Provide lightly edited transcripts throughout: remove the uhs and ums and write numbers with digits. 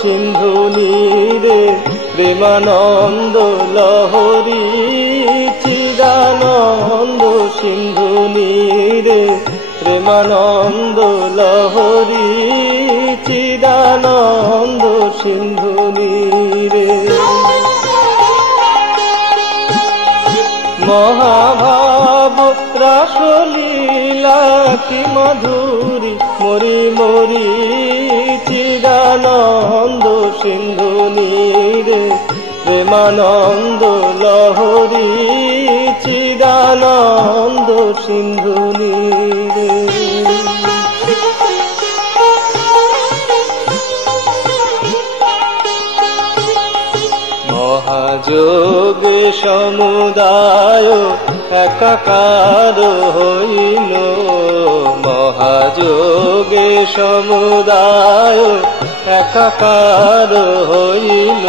সিন্ধু নীরে প্রেমানন্দ লহরী চিদানন্দ সিন্ধু নীরে প্রেমানন্দ লহরী চিদানন্দ সিন্ধু নীরে মহাভাব রাসলীলা কি মধুরী মরি মরি চিদানন্দ সিন্ধু নীরে প্রেমানন্দ লহরী চিদানন্দ সিন্ধু নীরে মহাযোগে সমুদায় একাকার হইল মহাযোগে সমুদায় একাকার হইল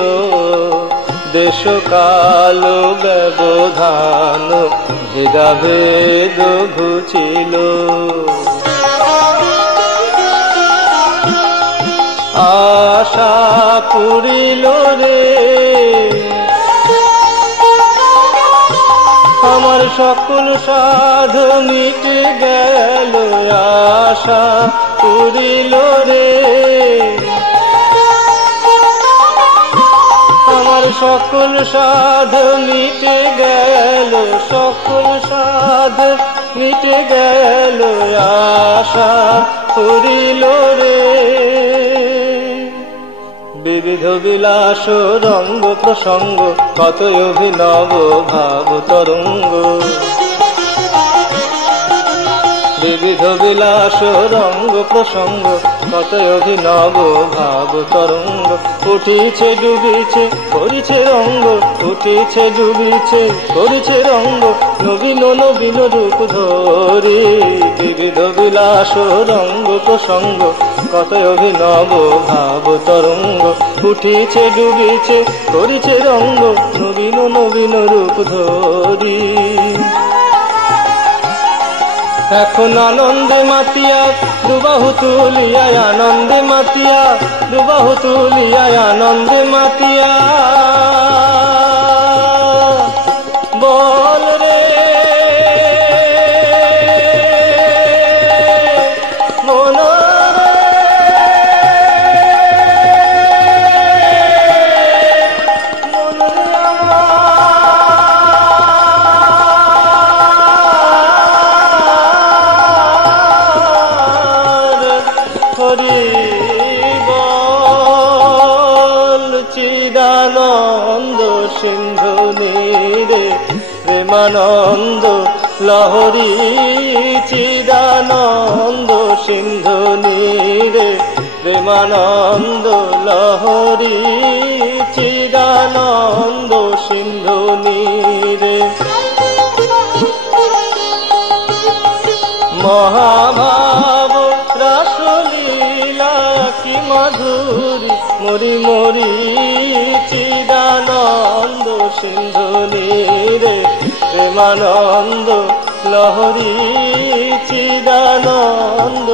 দেশকাল ব্যবধান ভেদাভেদ ঘুচিল আশা পুরিল রে আমার সকল সাধ মিটে গেল আশা পুরিল রে আমার সকল সাধ মিটে গেল সকল সাধ মিটে গেল আশা পুরিল রে বিবিধ বিলাস রঙ্গ প্রসঙ্গ কত অভিনব ভাব তরঙ্গ বিবিধ বিলাস রঙ্গ প্রসঙ্গ কত অভিনব ভাব তরঙ্গ উঠিছে ডুবিছে করিছে রঙ্গ উঠিছে ডুবিছে করিছে রঙ্গ নবীন নবীন রূপ ধরে বিবিধ বিলাস রঙ্গ প্রসঙ্গ কত অভিনব ভাব তরঙ্গ উঠিছে ডুবিছে করিছে রঙ্গ নবীন নবীন রূপ ধরি এখন আনন্দে মাতিয়া দুবাহু তুলিয়া আনন্দে মাতিয়া দুবাহু তুলিয়া আনন্দে মাতিয়া বল রে মন চিদানন্দ সিন্ধু নীরে প্রেমানন্দ লহরী চিদানন্দ সিন্ধু নীরে প্রেমানন্দ লহরী চিদানন্দ সিন্ধু নীরে মহাভাব রাসলীলা কি মধুরী মরি মরি চিদানন্দ সিন্ধু নীরে প্রেমানন্দ লহরী চিদানন্দ